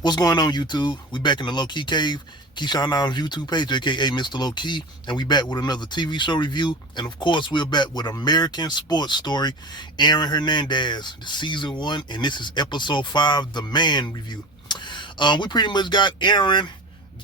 What's going on, YouTube? We back in the Low Key Cave, Keyshawn Adams YouTube page, aka Mr. Low Key, and we back with another TV show review. And of course, we're back with American Sports Story, Aaron Hernandez, the season 1, and this is episode 5, the Man review. We pretty much got Aaron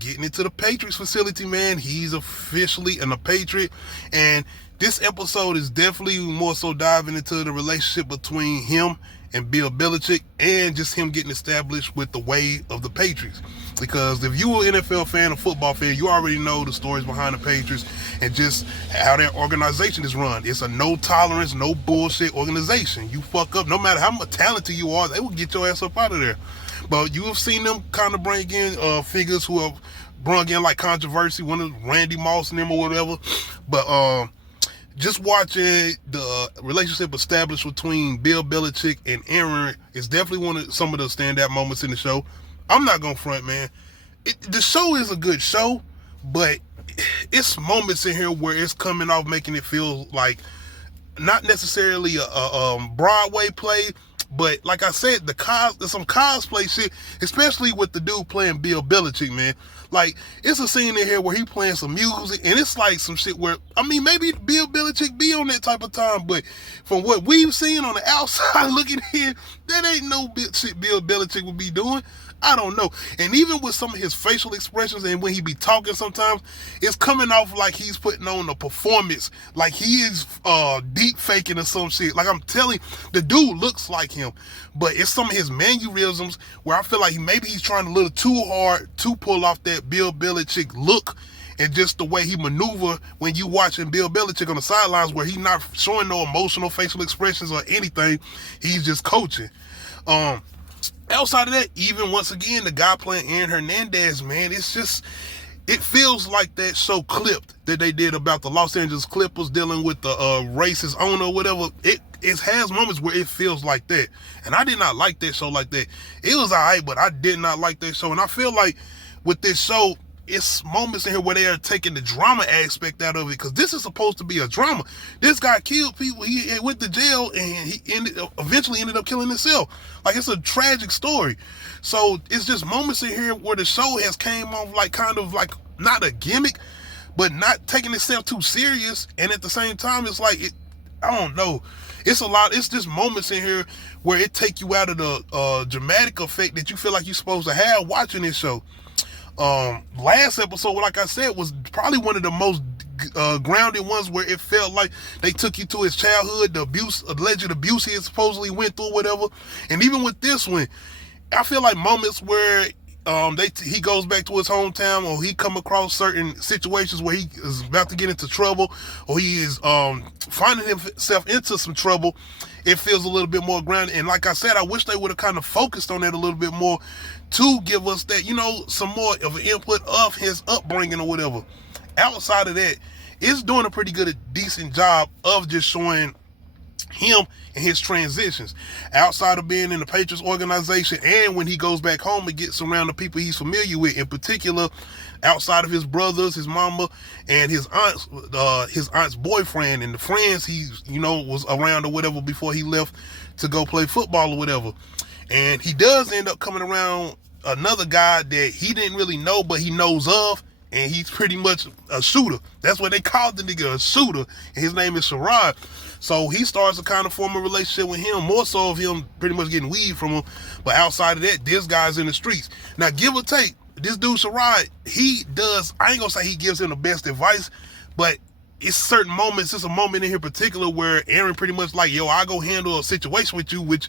getting into the Patriots facility, man. He's officially a Patriot, and this episode is definitely more so diving into the relationship between him and Bill Belichick, and just him getting established with the way of the Patriots. Because if you're an NFL fan, a football fan, you already know the stories behind the Patriots and just how their organization is run. It's a no tolerance, no bullshit organization. You fuck up, no matter how much talented you are, they will get your ass up out of there. But you have seen them kind of bring in figures who have brought in like controversy, one of Randy Moss and them or whatever. But just watching the relationship established between Bill Belichick and Aaron is definitely one of some of the standout moments in the show. I'm not gonna front, man. The show is a good show, but it's moments in here where it's coming off making it feel like not necessarily a Broadway play, but like I said, there's some cosplay shit, especially with the dude playing Bill Belichick, man. Like, it's a scene in here where he playing some music, and it's like some shit where, I mean, maybe Bill Belichick be on that type of time, but from what we've seen on the outside looking in, that ain't no shit Bill Belichick would be doing. I don't know. And even with some of his facial expressions and when he be talking sometimes, it's coming off like he's putting on a performance, like he is deep faking or some shit. Like, I'm telling you, the dude looks like him, but it's some of his mannerisms where I feel like maybe he's trying a little too hard to pull off that Bill Belichick look, and just the way he maneuver when you watching Bill Belichick on the sidelines, where he's not showing no emotional facial expressions or anything. He's just coaching. Outside of that, even once again, the guy playing Aaron Hernandez, man, it's just, it feels like that show Clipped that they did about the Los Angeles Clippers dealing with the racist owner or whatever. It has moments where it feels like that. And I did not like that show like that. It was alright, but I did not like that show. And I feel like with this show, it's moments in here where they are taking the drama aspect out of it, because this is supposed to be a drama. This guy killed people. He went to jail, and he eventually ended up killing himself. Like, it's a tragic story. So it's just moments in here where the show has came off like kind of like not a gimmick, but not taking itself too serious. And at the same time, it's like, I don't know. It's a lot. It's just moments in here where it take you out of the dramatic effect that you feel like you're supposed to have watching this show. Last episode, like I said, was probably one of the most grounded ones, where it felt like they took you to his childhood, the abuse, alleged abuse he supposedly went through, whatever. And even with this one, I feel like moments where he goes back to his hometown, or he come across certain situations where he is about to get into trouble, or he is finding himself into some trouble, it feels a little bit more grounded. And like I said, I wish they would have kind of focused on that a little bit more to give us that, some more of an input of his upbringing or whatever. Outside of that, it's doing a pretty good, decent job of just showing him and his transitions outside of being in the Patriots organization, and when he goes back home and gets around the people he's familiar with, in particular outside of his brothers, his mama, and his aunt's boyfriend, and the friends he was around or whatever before he left to go play football or whatever. And he does end up coming around another guy that he didn't really know, but he knows of, and he's pretty much a shooter. That's what they called the nigga, a shooter, and his name is Sherrod. So he starts to kind of form a relationship with him, more so of him pretty much getting weed from him. But outside of that, this guy's in the streets. Now, give or take, this dude Sherrod, he does, I ain't gonna say he gives him the best advice, but it's certain moments, it's a moment in here particular where Aaron pretty much like, yo, I go handle a situation with you, which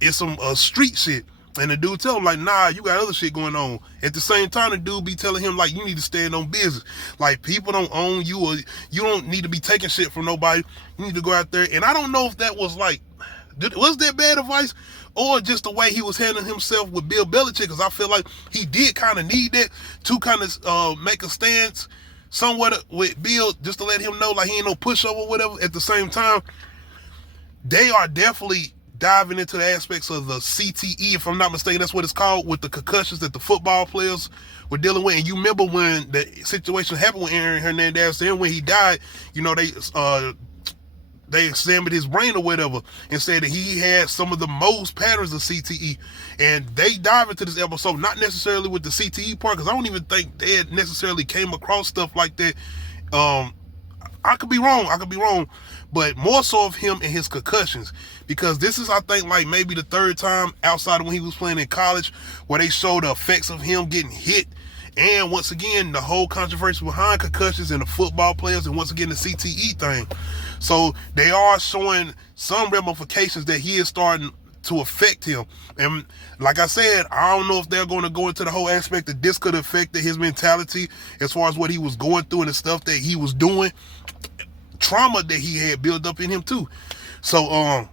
is some street shit. And the dude tell him like, nah, you got other shit going on. At the same time, the dude be telling him like, you need to stand on business. Like, people don't own you, or you don't need to be taking shit from nobody. You need to go out there. And I don't know if that was like, was that bad advice, or just the way he was handling himself with Bill Belichick, because I feel like he did kind of need that to kind of make a stance somewhat with Bill, just to let him know like he ain't no pushover or whatever. At the same time, they are definitely diving into the aspects of the CTE, if I'm not mistaken, that's what it's called, with the concussions that the football players were dealing with. And you remember when the situation happened with Aaron Hernandez, and when he died, they they examined his brain or whatever and said that he had some of the most patterns of CTE. And they dive into this episode, not necessarily with the CTE part, because I don't even think they had necessarily came across stuff like that. I could be wrong, but more so of him and his concussions, because this is, I think, like maybe the third time outside of when he was playing in college where they show the effects of him getting hit. And once again, the whole controversy behind concussions and the football players, and once again, the CTE thing. So they are showing some ramifications that he is starting to affect him. And like I said, I don't know if they're going to go into the whole aspect that this could affect his mentality as far as what he was going through and the stuff that he was doing, trauma that he had built up in him too. So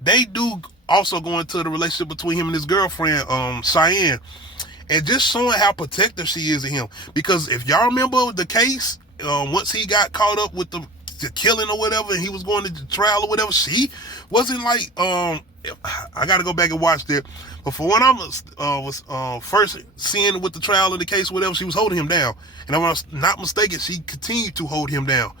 they do also go into the relationship between him and his girlfriend, Cheyenne, and just showing how protective she is of him. Because if y'all remember the case, once he got caught up with the killing or whatever, and he was going to trial or whatever, she wasn't like, I got to go back and watch that. But for when I was first seeing with the trial of the case, whatever, she was holding him down. And if I was not mistaken, she continued to hold him down.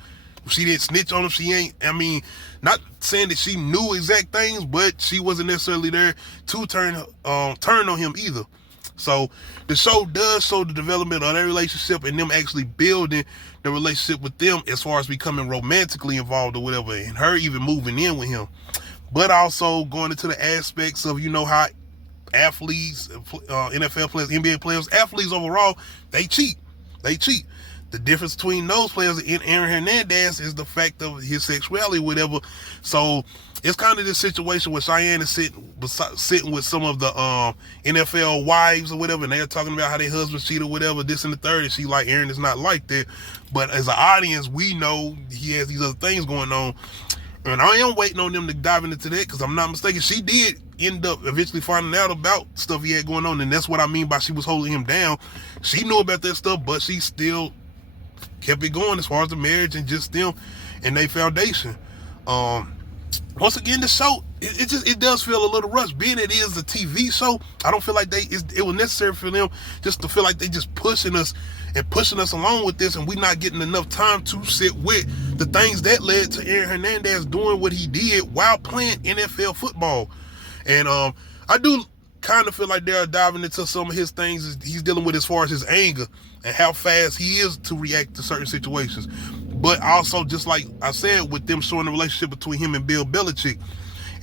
She didn't snitch on him. She ain't, I mean, not saying that she knew exact things, but she wasn't necessarily there to turn on him either. So the show does show the development of their relationship and them actually building the relationship with them as far as becoming romantically involved or whatever, and her even moving in with him. But also going into the aspects of, you know, how athletes, NFL players, NBA players, athletes overall, they cheat. The difference between those players and Aaron Hernandez is the fact of his sexuality, whatever. So it's kind of this situation where Cheyenne is sitting with some of the NFL wives or whatever, and they're talking about how their husbands cheat or whatever, this and the third, and she like, Aaron is not like that. But as an audience, we know he has these other things going on. And I am waiting on them to dive into that, because I'm not mistaken, she did end up eventually finding out about stuff he had going on, and that's what I mean by she was holding him down. She knew about that stuff, but she still kept it going as far as the marriage and just them and their foundation. Once again, the show, it does feel a little rushed. Being it is a TV show, I don't feel like it was necessary for them just to feel like they just pushing us along with this, and we not getting enough time to sit with the things that led to Aaron Hernandez doing what he did while playing NFL football. And I do kind of feel like they're diving into some of his things he's dealing with as far as his anger and how fast he is to react to certain situations. But also, just like I said, with them showing the relationship between him and Bill Belichick,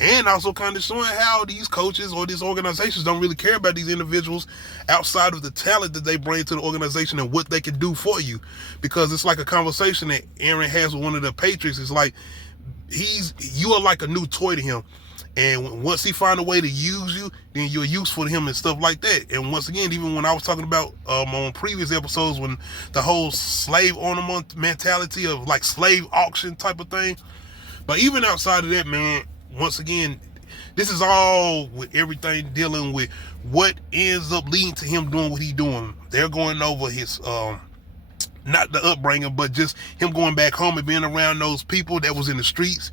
and also kind of showing how these coaches or these organizations don't really care about these individuals outside of the talent that they bring to the organization and what they can do for you. Because it's like a conversation that Aaron has with one of the Patriots. It's like, you are like a new toy to him. And once he find a way to use you, then you're useful to him and stuff like that. And once again, even when I was talking about on previous episodes, when the whole slave owner mentality of like slave auction type of thing. But even outside of that, man, once again, this is all with everything dealing with what ends up leading to him doing what he's doing. They're going over his, not the upbringing, but just him going back home and being around those people that was in the streets.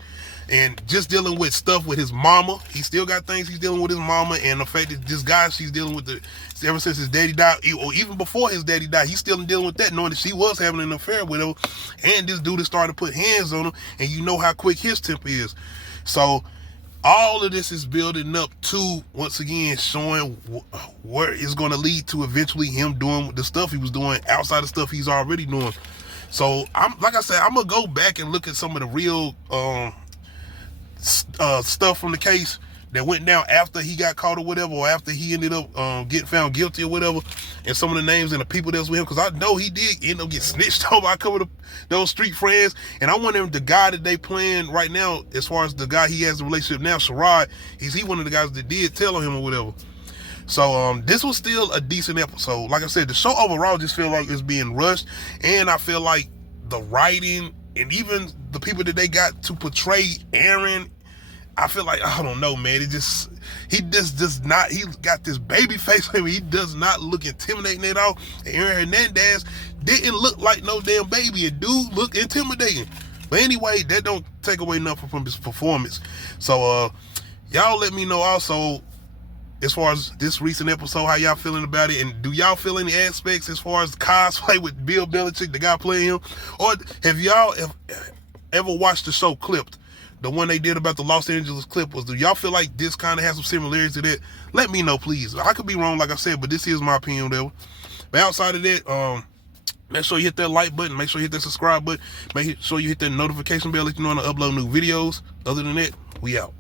And just dealing with stuff with his mama. He still got things he's dealing with his mama, and the fact that this guy she's dealing with ever since his daddy died, or even before his daddy died, he's still dealing with that, knowing that she was having an affair with him, and this dude is starting to put hands on him, and you know how quick his temper is. So all of this is building up to, once again, showing where it's going to lead to eventually him doing the stuff he was doing outside of stuff he's already doing. So like I said, I'm gonna go back and look at some of the real stuff from the case that went down after he got caught or whatever, or after he ended up getting found guilty or whatever, and some of the names and the people that was with him, because I know he did end up getting snitched on by a couple of those street friends. And I wonder if the guy that they playing right now, as far as the guy he has a relationship now, Sherrod, is he one of the guys that did tell on him or whatever. So this was still a decent episode. Like I said, the show overall just feel like it's being rushed, and I feel like the writing and even the people that they got to portray Aaron, I feel like, I don't know, man. He does not, he got this baby face on him. He does not look intimidating at all. And Aaron Hernandez didn't look like no damn baby. And dude looked intimidating. But anyway, that don't take away nothing from his performance. So, y'all let me know also, as far as this recent episode, how y'all feeling about it, and do y'all feel any aspects as far as cosplay with Bill Belichick, the guy playing him, or have y'all ever watched the show Clipped, the one they did about the Los Angeles Clippers. Do y'all feel like this kind of has some similarities to that? Let me know, please. I could be wrong, like I said, but this is my opinion, whatever. But outside of that, make sure you hit that like button. Make sure you hit that subscribe button. Make sure you hit that notification bell, let you know when I upload new videos. Other than that, we out.